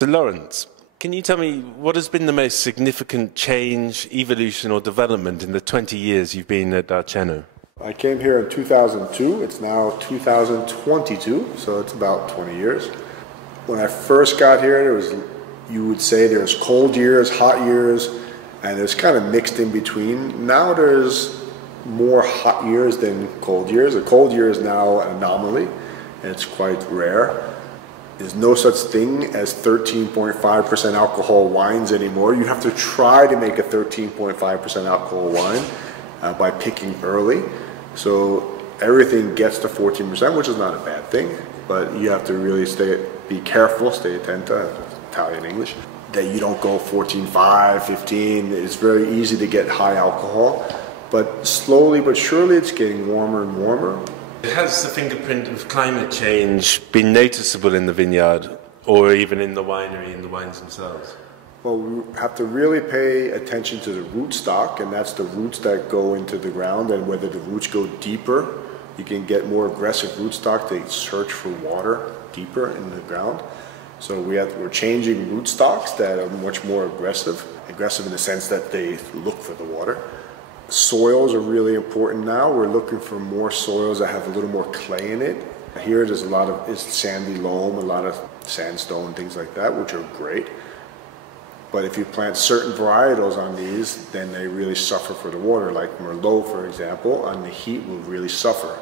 So Laurence, can you tell me what has been the most significant change, evolution or development in the 20 years you've been at Arceno? I came here in 2002. It's now 2022, so it's about 20 years. When I first got here, you would say there's cold years, hot years, and it's kind of mixed in between. Now there's more hot years than cold years. A cold year is now an anomaly, and it's quite rare. There's no such thing as 13.5% alcohol wines anymore. You have to try to make a 13.5% alcohol wine by picking early. So everything gets to 14%, which is not a bad thing, but you have to really be careful, stay attenta, Italian English, that you don't go 14.5, 15. It's very easy to get high alcohol, but slowly but surely it's getting warmer and warmer. Has the fingerprint of climate change been noticeable in the vineyard or even in the winery, in the wines themselves? Well, we have to really pay attention to the rootstock, and that's the roots that go into the ground, and whether the roots go deeper, you can get more aggressive rootstock. They search for water deeper in the ground. So we're changing rootstocks that are much more aggressive in the sense that they look for the water. Soils are really important now. We're looking for more soils that have a little more clay in it. Here there's a lot of sandy loam, a lot of sandstone, things like that, which are great. But if you plant certain varietals on these, then they really suffer for the water. Like Merlot, for example, on the heat will really suffer.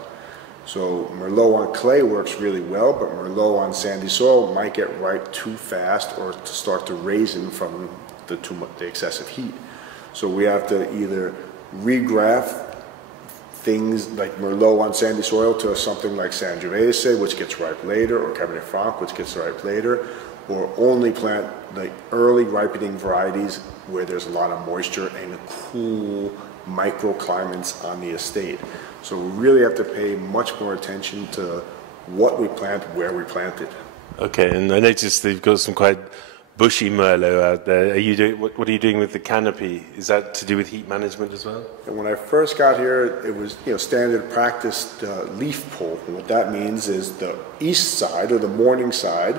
So Merlot on clay works really well, but Merlot on sandy soil might get ripe too fast or to start to raisin from the excessive heat. So we have to either regraft things like Merlot on sandy soil to something like Sangiovese, which gets ripe later, or Cabernet Franc, which gets ripe later, or only plant like early ripening varieties where there's a lot of moisture and cool microclimates on the estate. So we really have to pay much more attention to what we plant, where we plant it. Okay, and I noticed they've got some quite bushy Merlot out there. What are you doing with the canopy? Is that to do with heat management as well? And when I first got here, it was standard practice leaf pull. And what that means is the east side or the morning side,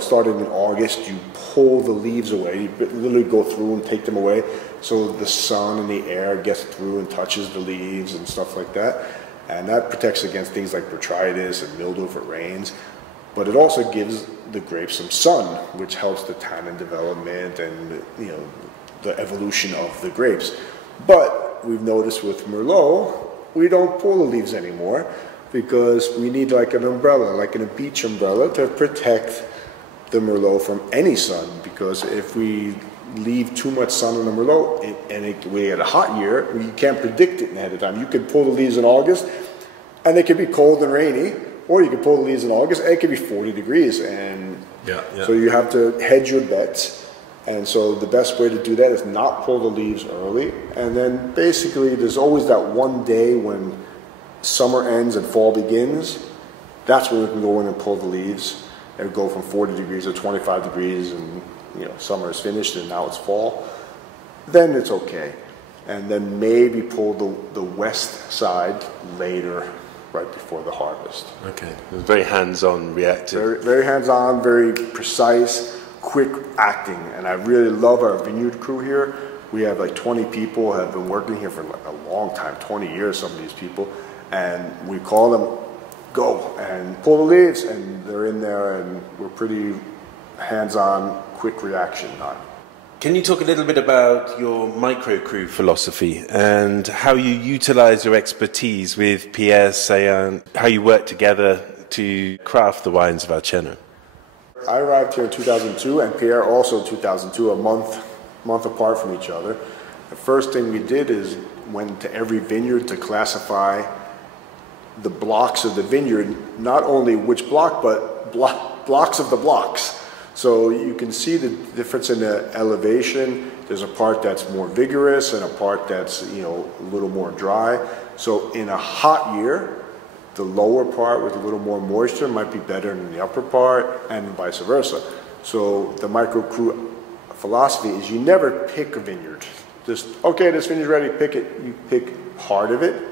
starting in August, you pull the leaves away. You literally go through and take them away so the sun and the air gets through and touches the leaves and stuff like that. And that protects against things like botrytis and mildew if it rains. But it also gives the grapes some sun, which helps the tannin development and the evolution of the grapes. But we've noticed with Merlot, we don't pull the leaves anymore because we need like an umbrella, like a beach umbrella, to protect the Merlot from any sun. Because if we leave too much sun on the Merlot we had a hot year, you can't predict it ahead of time. You could pull the leaves in August, and they could be cold and rainy. Or you can pull the leaves in August, and it could be 40 degrees. And so you have to hedge your bets. And so the best way to do that is not pull the leaves early. And then basically there's always that one day when summer ends and fall begins. That's when we can go in and pull the leaves and go from 40 degrees to 25 degrees and summer is finished and now it's fall. Then it's okay. And then maybe pull the west side later, right before the harvest. Okay, very hands-on, reactive. Very, very hands-on, very precise, quick acting, and I really love our vineyard crew here. We have like 20 people have been working here for like a long time, 20 years, some of these people, and we call them, go, and pull the leaves, and they're in there, and we're pretty hands-on, quick reaction on. Can you talk a little bit about your microcrew philosophy and how you utilize your expertise with Pierre, Sayan, how you work together to craft the wines of Arceno? I arrived here in 2002 and Pierre also in 2002, a month apart from each other. The first thing we did is went to every vineyard to classify the blocks of the vineyard, not only which block, but blocks of the blocks. So you can see the difference in the elevation. There's a part that's more vigorous and a part that's a little more dry. So in a hot year, the lower part with a little more moisture might be better than the upper part, and vice versa. So the microcrew philosophy is you never pick a vineyard. Just, okay, this vineyard's ready, pick it. You pick part of it,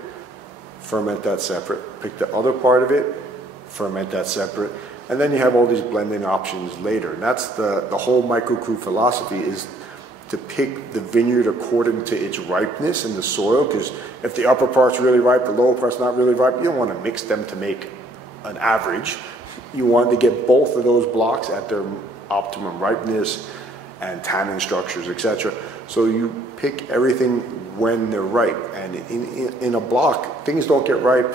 ferment that separate. Pick the other part of it, ferment that separate. And then you have all these blending options later. And that's the whole microcrew philosophy, is to pick the vineyard according to its ripeness in the soil, because if the upper part's really ripe, the lower part's not really ripe, you don't want to mix them to make an average. You want to get both of those blocks at their optimum ripeness and tannin structures, etc. So you pick everything when they're ripe. And in a block, things don't get ripe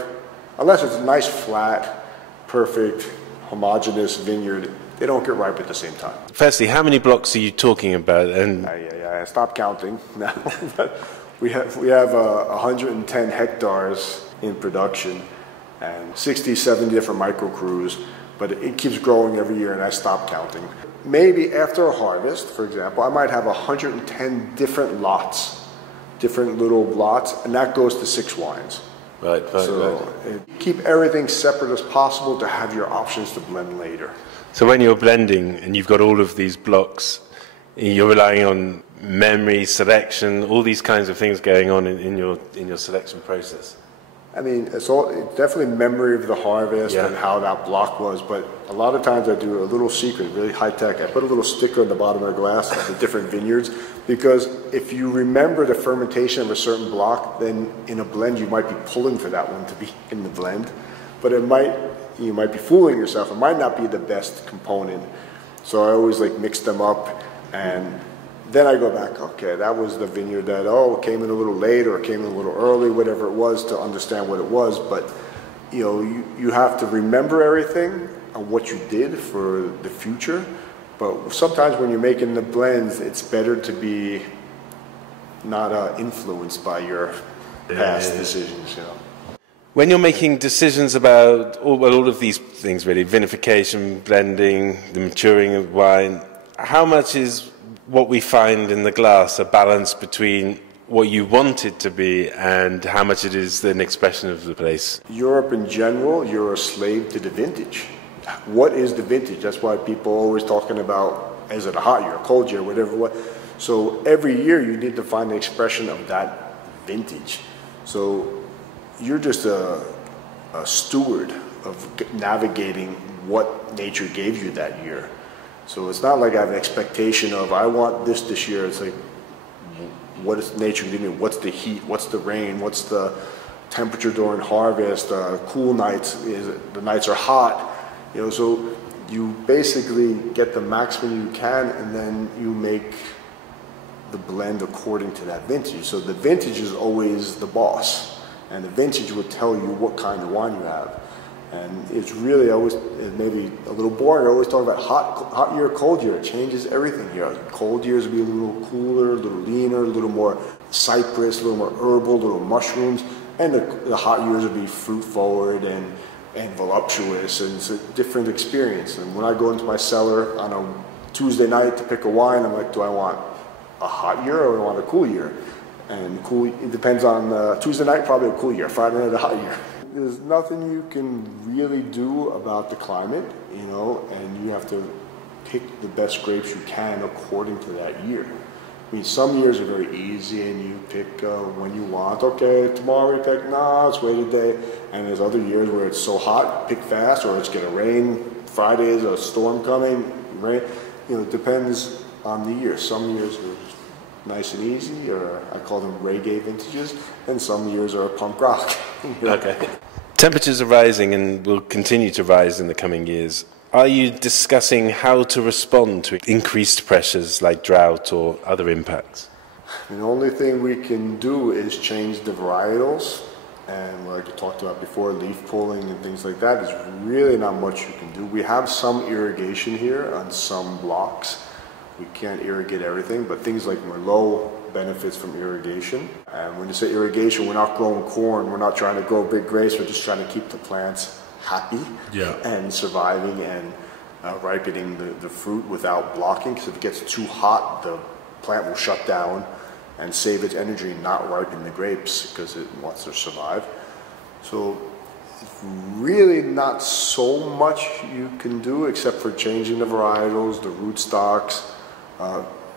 unless it's a nice, flat, perfect, homogeneous vineyard. They don't get ripe at the same time. Firstly, how many blocks are you talking about? And I stopped counting now. we have 110 hectares in production and 60, 70 different microcrews, but it keeps growing every year, and I stopped counting. Maybe after a harvest, for example, I might have 110 different lots, different little lots, and that goes to 6 wines. Right. Keep everything separate as possible to have your options to blend later. So when you're blending and you've got all of these blocks, you're relying on memory, selection, all these kinds of things going on in your selection process. I mean, it's definitely memory of the harvest and how that block was, but a lot of times I do a little secret, really high tech. I put a little sticker on the bottom of the glass of the different vineyards, because if you remember the fermentation of a certain block, then in a blend you might be pulling for that one to be in the blend, but you might be fooling yourself. It might not be the best component. So I always mix them up, and then I go back, okay, that was the vineyard that, came in a little late or came in a little early, whatever it was, to understand what it was. But, you have to remember everything and what you did for the future. But sometimes when you're making the blends, it's better to be not influenced by your past decisions, When you're making decisions about all of these things, really, vinification, blending, the maturing of wine, how much is what we find in the glass a balance between what you want it to be and how much it is an expression of the place? Europe in general, you're a slave to the vintage. What is the vintage? That's why people are always talking about, is it a hot year, a cold year, whatever. So every year you need to find the expression of that vintage. So you're just a steward of navigating what nature gave you that year. So it's not like I have an expectation of, I want this year. It's like, what is nature giving me? What's the heat? What's the rain? What's the temperature during harvest? Cool nights, the nights are hot. So you basically get the maximum you can, and then you make the blend according to that vintage. So the vintage is always the boss, and the vintage will tell you what kind of wine you have. And it's really always, it may be a little boring, I always talk about hot year, cold year. It changes everything here. Cold years will be a little cooler, a little leaner, a little more cypress, a little more herbal, a little mushrooms. And the hot years will be fruit forward and voluptuous, and it's a different experience. And when I go into my cellar on a Tuesday night to pick a wine, I'm like, do I want a hot year or do I want a cool year? And cool, it depends on Tuesday night, probably a cool year. Friday night, a hot year. There's nothing you can really do about the climate, and you have to pick the best grapes you can according to that year. I mean, some years are very easy and you pick when you want. Okay, tomorrow we pick, let's wait a day. And there's other years where it's so hot, pick fast, or it's gonna rain. Friday is a storm coming, rain. It depends on the year. Some years are nice and easy, or I call them reggae vintages, and some years are punk rock. Okay. Temperatures are rising and will continue to rise in the coming years. Are you discussing how to respond to increased pressures like drought or other impacts? The only thing we can do is change the varietals, and like I talked about before, leaf pulling and things like that. There's really not much you can do. We have some irrigation here on some blocks. We can't irrigate everything, but things like Merlot benefits from irrigation. And when you say irrigation, we're not growing corn, we're not trying to grow big grapes, we're just trying to keep the plants happy and surviving and ripening the fruit without blocking, because if it gets too hot, the plant will shut down and save its energy and not ripen the grapes because it wants to survive. So really not so much you can do except for changing the varietals, the rootstocks,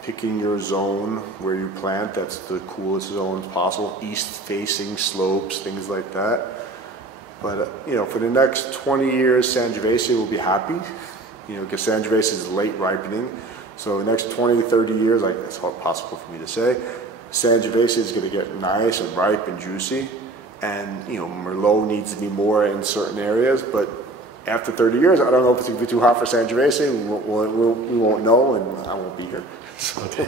picking your zone where you plant. That's the coolest zone possible, east facing slopes, things like that. But, for the next 20 years, Sangiovese will be happy, because Sangiovese is late ripening. So the next 20, 30 years, like it's not possible for me to say, Sangiovese is going to get nice and ripe and juicy. And, Merlot needs to be more in certain areas. But after 30 years, I don't know if it's going to be too hot for Sangiovese. We won't know, and I won't be here. So. Okay.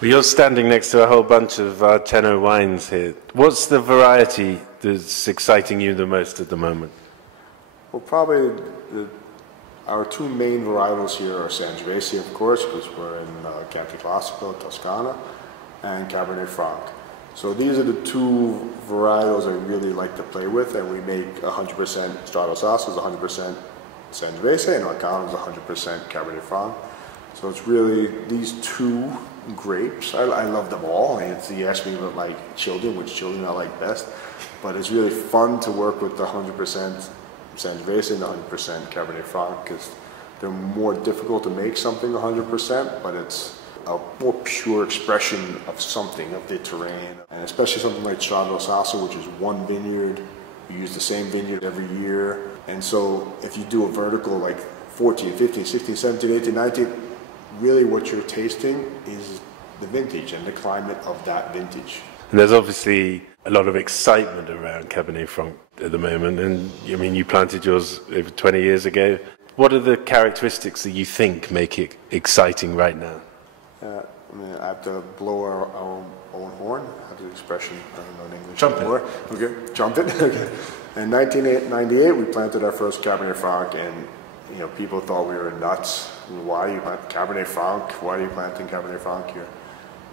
Well, you're standing next to a whole bunch of Arceno wines here. What's the variety that's exciting you the most at the moment? Well, probably our two main varietals here are Sangiovese, of course, because we're in Chianti Classico, Toscana, and Cabernet Franc. So these are the two varietals I really like to play with, and we make 100% Strato Sasso is 100% Sangiovese, and Arcano is 100% Cabernet Franc. So it's really these two grapes. I love them all. You ask me about my children, which children I like best, but it's really fun to work with the 100% Sangiovese and the 100% Cabernet Franc because they're more difficult to make something 100%, but it's a more pure expression of something, of the terrain. And especially something like Strato Sasso, which is one vineyard. We use the same vineyard every year. And so if you do a vertical like 14, 15, 16, 17, 18, 19, really what you're tasting is the vintage and the climate of that vintage. And there's obviously a lot of excitement around Cabernet Franc at the moment. And I mean, you planted yours over 20 years ago. What are the characteristics that you think make it exciting right now? I have to blow our own horn. I have the expression, I don't know in English. Trumpet. Okay, trumpet. Okay. In 1998, we planted our first Cabernet Franc, and people thought we were nuts. Why are you planting Cabernet Franc? Why are you planting Cabernet Franc here?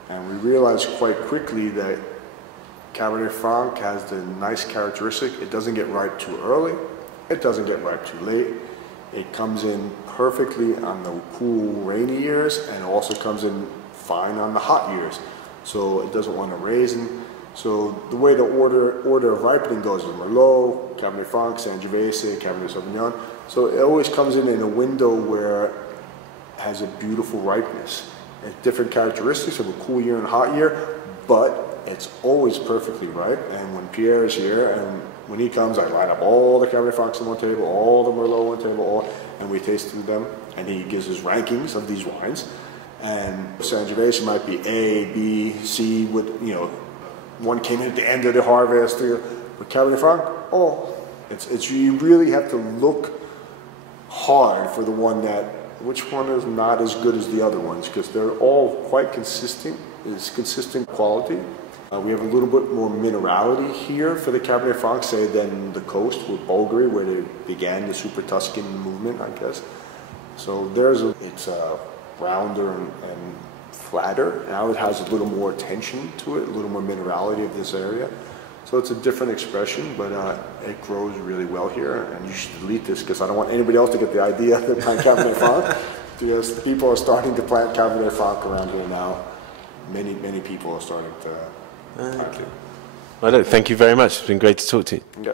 And we realized quite quickly that Cabernet Franc has the nice characteristic. It doesn't get ripe too early. It doesn't get ripe too late. It comes in perfectly on the cool, rainy years, and it also comes in fine on the hot years. So it doesn't want to raisin. So the way the order of ripening goes is Merlot, Cabernet Franc, Sangiovese, Cabernet Sauvignon. So it always comes in a window where it has a beautiful ripeness. It's different characteristics of a cool year and a hot year, but it's always perfectly ripe. And when Pierre is here, and when he comes, I line up all the Cabernet Francs on one table, all the Merlot on one table, and we taste through them. And he gives his rankings of these wines. And Sangiovese might be A, B, C, with one came in at the end of the harvest. But Cabernet Franc, it's you really have to look hard for the one which one is not as good as the other ones, because they're all quite consistent. It's consistent quality. We have a little bit more minerality here for the Cabernet Franc, say, than the coast with Bulgari, where they began the Super Tuscan movement, I guess. So it's rounder and flatter. Now it has a little more attention to it, a little more minerality of this area. So it's a different expression, but it grows really well here. And you should delete this because I don't want anybody else to get the idea to plant Cabernet Franc. Because people are starting to plant Cabernet Franc around here now. Many people are starting to plant it. Well, look, thank you very much. It's been great to talk to you. Yeah.